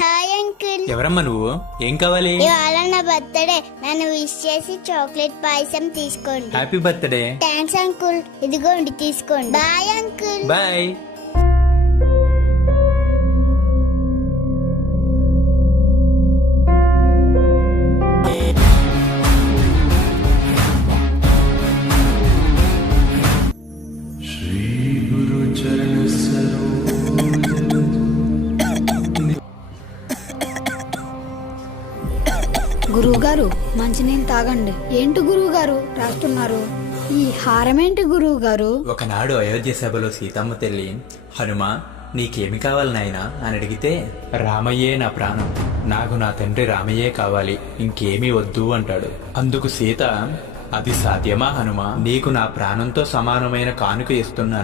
Hi uncle. ఎవరమ్మా నువ్వు? ఏం కావాలి? ఇవాళ నా బర్త్డే. నన్ను విష్ చేసి చాక్లెట్ పాయసం తీసుకోండి. Happy birthday. Thanks uncle. ఇదిగోండి తీసుకోండి. Bye uncle. బాయ్. గురువుగారు మంచినీళ్ళు తాగండి. ఏంటి గురువుగారు రాస్తున్నారు? ఈ హారం ఏంటి గురువుగారు? ఒకనాడు అయోధ్య సభలో సీతమ్మ తల్లి హనుమా నీకేమి కావాలి నాయనా అని అడిగితే రామయ్యే నా ప్రాణం, నాకు నా తండ్రి రామయ్యే కావాలి, ఇంకేమీ వద్దు అంటాడు. అందుకు సీత అది సాధ్యమా హనుమా? నీకు నా ప్రాణంతో సమానమైన కానుక ఇస్తున్నాను,